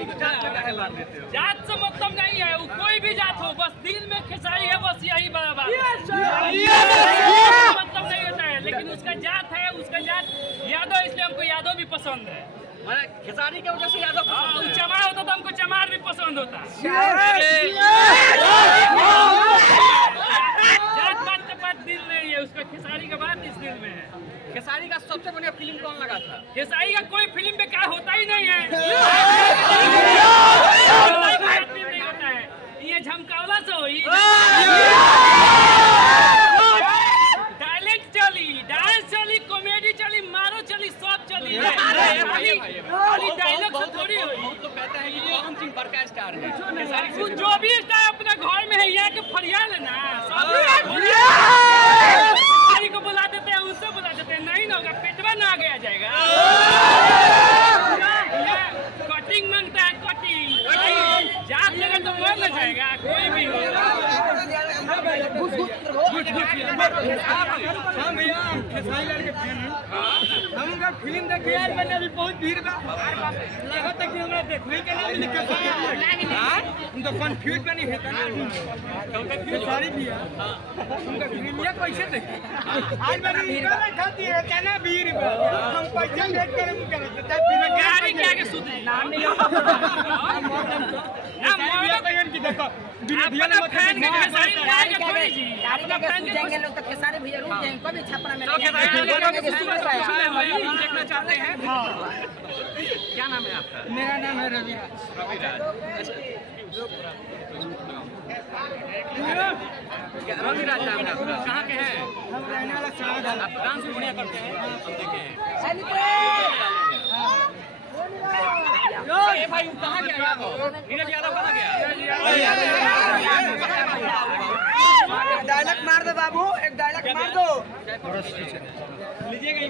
खेसारी को जात में काहे मार देते हो? जात से मतलब नहीं है, वो कोई भी जात हो, बस दिल में खेसारी है, बस यही बराबर मतलब नहीं होता है। लेकिन उसका जात है, उसका जात यादव, इसलिए हमको यादव भी पसंद है। मैं खेसारी के वजह से यादव पसंद है। चमार होता तो हमको चमार भी पसंद होता। जात बात के बात दिल नहीं है, उसका खेसारी का बात इस दिल में है। खेसारी का सबसे बढ़िया फिल्म कौन लगा था? खेसारी का कोई फिल्म बेकार होता ही नहीं है। नहीं होता है, ये झमकावला से हुई, डायलेक्ट चली, डांस चली, कॉमेडी चली, मारो चली, सब चली। डायलॉग से थोड़ी हुई। तो कहते हैं कि पवन सिंह बड़का स्टार है। खेसारी तू जो भी स्टार अपने घर में है, यहाँ के फरिया लेना, खेसारी को बुला देते हैं, उससे बुला देते हैं, नहीं ना होगा, पेटवा ना आगे आ जाएगा। कटिंग मांगता है, कटिंग जात लगा तो मर न जाएगा कोई भी हो। हम भैया खेसारी लाल के फैन हैं। हम उनका फिल्म देखे यार, मैंने अभी बहुत भीड़ बा लगा तक कि हमरा देखने के लिए मिली खेसारी। हम तो कंफ्यूज बनी है ना, उनका खेसारी भी है, उनका फिल्म ये कैसे देखे आज मेरी भीड़ खाती है क्या भीड़ बा, हम पैसा लेट करे मुझे कहते गाड़ी के आगे सुध नाम नहीं लो ना मोर बहन की देखो अपना फैन के खेसारी लाएगा थोड़ी जी, अपना फैन के जाएंगे लोग तो खेसारी भैया रुक जाएंगे, कभी छपरा में देखना चाहते हैं। क्या नाम है आपका? मेरा नाम है रवि। रविराज नाम है आपका? कहाँ के हैं? हम रहने वाला साग आप डांस भी बढ़िया करते हैं, हम देखे हैं। ए भाई कहाँ गया यादव? नीरज यादव कहाँ गया? डायलॉग मार दो बाबू, एक डायलॉग मार दो। लीजिएगा।